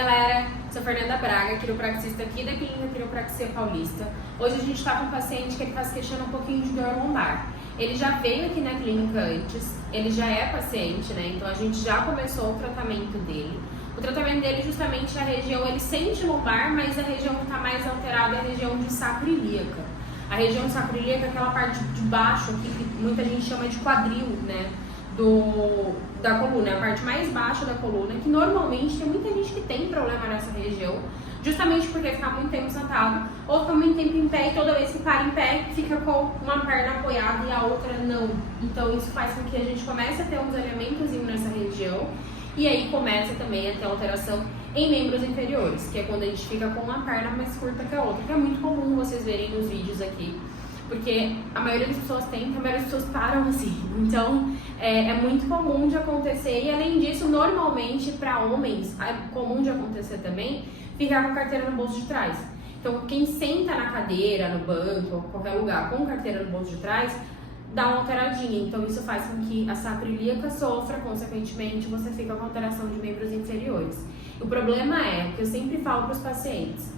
galera, sou Fernanda Braga, quiropraxista aqui da Clínica Quiropraxia Paulista. Hoje a gente está com um paciente que ele está se queixando um pouquinho de dor lombar. Ele já veio aqui na clínica antes, ele já é paciente, né? Então a gente já começou o tratamento dele. O tratamento dele justamente a região, ele sente lombar, mas a região que está mais alterada é a região de sacroiliaca. A região sacroiliaca é aquela parte de baixo aqui que muita gente chama de quadril, né? Da coluna, a parte mais baixa da coluna, que normalmente tem muita gente que tem problema nessa região, justamente porque fica muito tempo sentado ou fica muito tempo em pé e toda vez que para em pé fica com uma perna apoiada e a outra não. Então isso faz com que a gente comece a ter uns elementos nessa região e aí começa também a ter alteração em membros inferiores, que é quando a gente fica com uma perna mais curta que a outra, que é muito comum vocês verem nos vídeos aqui. Porque a maioria das pessoas tem, a maioria das pessoas param assim. Então, é muito comum de acontecer. E além disso, normalmente, para homens, é comum de acontecer também, ficar com a carteira no bolso de trás. Então, quem senta na cadeira, no banco, ou qualquer lugar com carteira no bolso de trás, dá uma alteradinha. Então, isso faz com que a sacroiliaca sofra, consequentemente, você fica com alteração de membros inferiores. O problema é, o que eu sempre falo para os pacientes,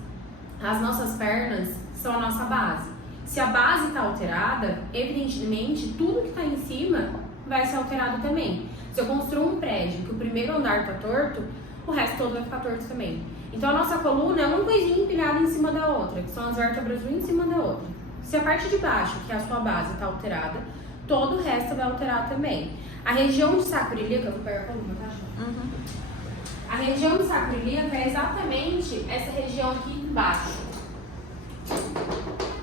as nossas pernas são a nossa base. Se a base está alterada, evidentemente, tudo que está em cima vai ser alterado também. Se eu construo um prédio que o primeiro andar está torto, o resto todo vai ficar torto também. Então a nossa coluna é uma coisinha empilhada em cima da outra, que são as vértebras uma em cima da outra. Se a parte de baixo, que é a sua base, está alterada, todo o resto vai alterar também. A região de sacroiliaca, eu vou pegar a coluna, tá? Uhum. A região de sacroiliaca é exatamente essa região aqui embaixo,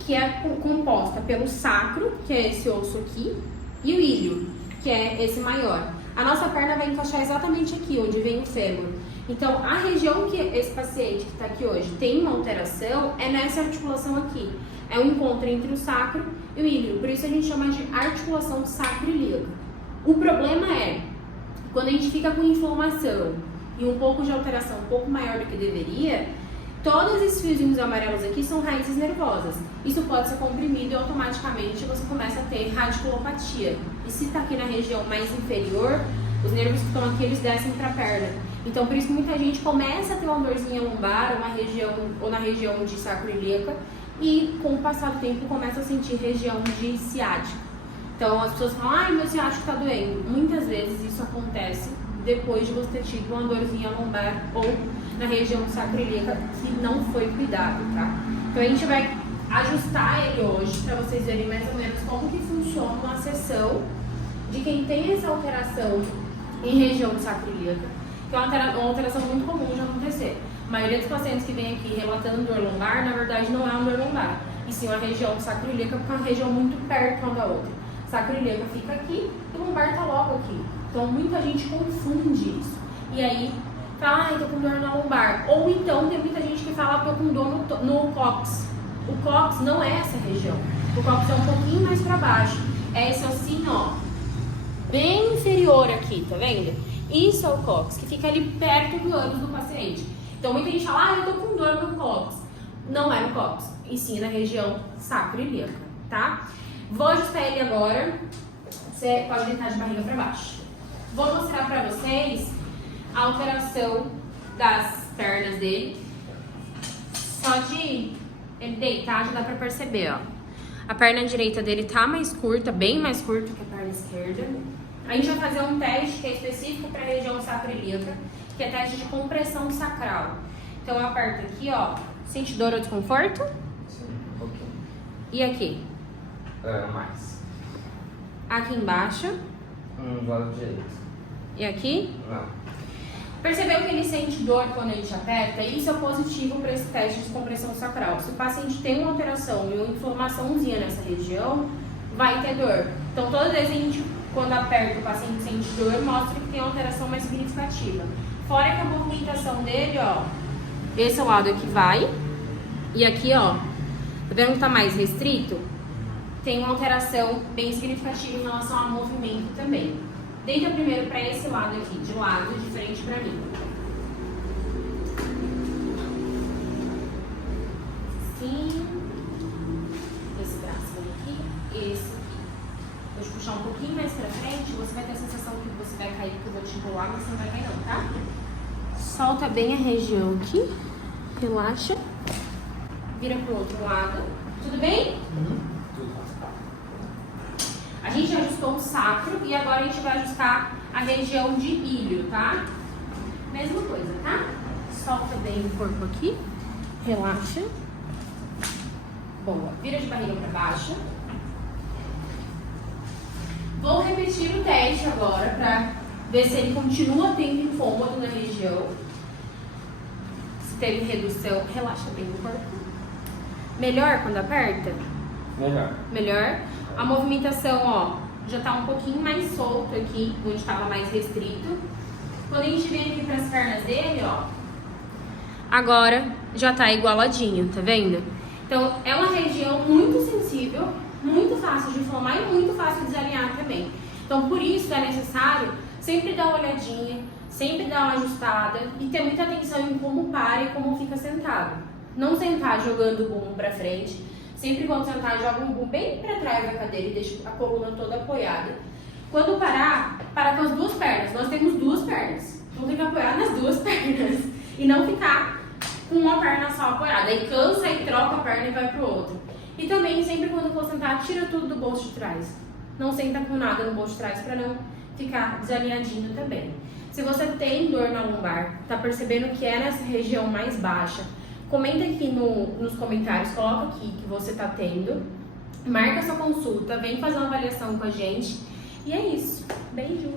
que é composta pelo sacro, que é esse osso aqui, e o ilho, que é esse maior. A nossa perna vai encaixar exatamente aqui, onde vem o fêmur. Então, a região que esse paciente que está aqui hoje tem uma alteração é nessa articulação aqui. É o encontro entre o sacro e o ilho. Por isso a gente chama de articulação sacroiliaca. O problema é, quando a gente fica com inflamação e um pouco de alteração um pouco maior do que deveria, todos esses fiozinhos amarelos aqui são raízes nervosas. Isso pode ser comprimido e automaticamente você começa a ter radiculopatia. E se está aqui na região mais inferior, os nervos que estão aqui, eles descem para a perna. Então, por isso que muita gente começa a ter uma dorzinha lombar ou na região de sacroiliaca e com o passar do tempo começa a sentir região de ciática. Então, as pessoas falam, ai, meu ciático está doendo. Muitas vezes isso acontece depois de você ter tido uma dorzinha lombar ou na região sacroiliaca que não foi cuidado, tá? Então a gente vai ajustar ele hoje para vocês verem mais ou menos como que funciona uma sessão de quem tem essa alteração em região sacroiliaca, que é uma alteração muito comum de acontecer. A maioria dos pacientes que vem aqui relatando dor lombar, na verdade não é uma dor lombar, e sim uma região sacroiliaca, porque é uma região muito perto uma da outra. Sacroiliaca fica aqui e o lombar tá logo aqui. Então muita gente confunde isso. E aí fala, ai, tô com dor na lombar. Ou então tem muita gente que fala, tô com dor no cóccix. O cóccix não é essa região. O cóccix é um pouquinho mais pra baixo. É esse assim, ó, bem inferior aqui, tá vendo? Isso é o cóccix, que fica ali perto do ânus do paciente. Então muita gente fala, ah, eu tô com dor no cóccix. Não é no cóccix, e sim na região sacroiliaca, tá? Vou ajustar ele agora. Você pode deitar de barriga pra baixo. Vou mostrar pra vocês a alteração das pernas dele. Só de ele deitar já dá pra perceber, ó. A perna direita dele tá mais curta, bem mais curta que a perna esquerda. A gente vai fazer um teste que é específico pra região sacroiliaca, que é teste de compressão sacral. Então eu aperto aqui, ó. Sente dor ou desconforto? Sim, um pouquinho. E aqui? Mais. Aqui embaixo? Do lado direito. E aqui? Não. Percebeu que ele sente dor quando a gente aperta? Isso é positivo para esse teste de compressão sacral. Se o paciente tem uma alteração e uma inflamaçãozinha nessa região, vai ter dor. Então, toda vez que a gente, quando aperta, o paciente sente dor, mostra que tem uma alteração mais significativa. Fora que a movimentação dele, ó, esse é o lado aqui vai, e aqui, ó, tá vendo que tá mais restrito? Tem uma alteração bem significativa em relação ao movimento também. Deita primeiro para esse lado aqui, de lado, de frente para mim. Assim. Esse braço aqui, esse aqui. Vou te puxar um pouquinho mais para frente, você vai ter a sensação que você vai cair, porque eu vou te enrolar, mas você não vai cair não, tá? Solta bem a região aqui. Relaxa. Vira pro outro lado. Tudo bem? Tudo. A gente ajustou o sacro e agora a gente vai ajustar a região de ilho, tá? Mesma coisa, tá? Solta bem o corpo aqui. Relaxa. Boa. Vira de barriga pra baixo. Vou repetir o teste agora pra ver se ele continua tendo incômodo na região. Se teve redução, relaxa bem o corpo. Melhor quando aperta? Melhor. Melhor. A movimentação, ó, já tá um pouquinho mais solto aqui, onde estava mais restrito. Quando a gente vem aqui pras pernas dele, ó, agora já tá igualadinho, tá vendo? Então, é uma região muito sensível, muito fácil de inflamar e muito fácil de desalinhar também. Então, por isso é necessário sempre dar uma olhadinha, sempre dar uma ajustada e ter muita atenção em como para e como fica sentado. Não sentar jogando o bumbum pra frente. Sempre quando sentar, joga o bumbum bem pra trás da cadeira e deixa a coluna toda apoiada. Quando parar, para com as duas pernas. Nós temos duas pernas. Então tem que apoiar nas duas pernas. E não ficar com uma perna só apoiada. Aí cansa e troca a perna e vai pro outro. E também, sempre quando for sentar, tira tudo do bolso de trás. Não senta com nada no bolso de trás para não ficar desalinhadinho também. Se você tem dor na lombar, tá percebendo que é nessa região mais baixa, comenta aqui nos comentários, coloca aqui que você tá tendo. Marca sua consulta, vem fazer uma avaliação com a gente. E é isso. Beijo!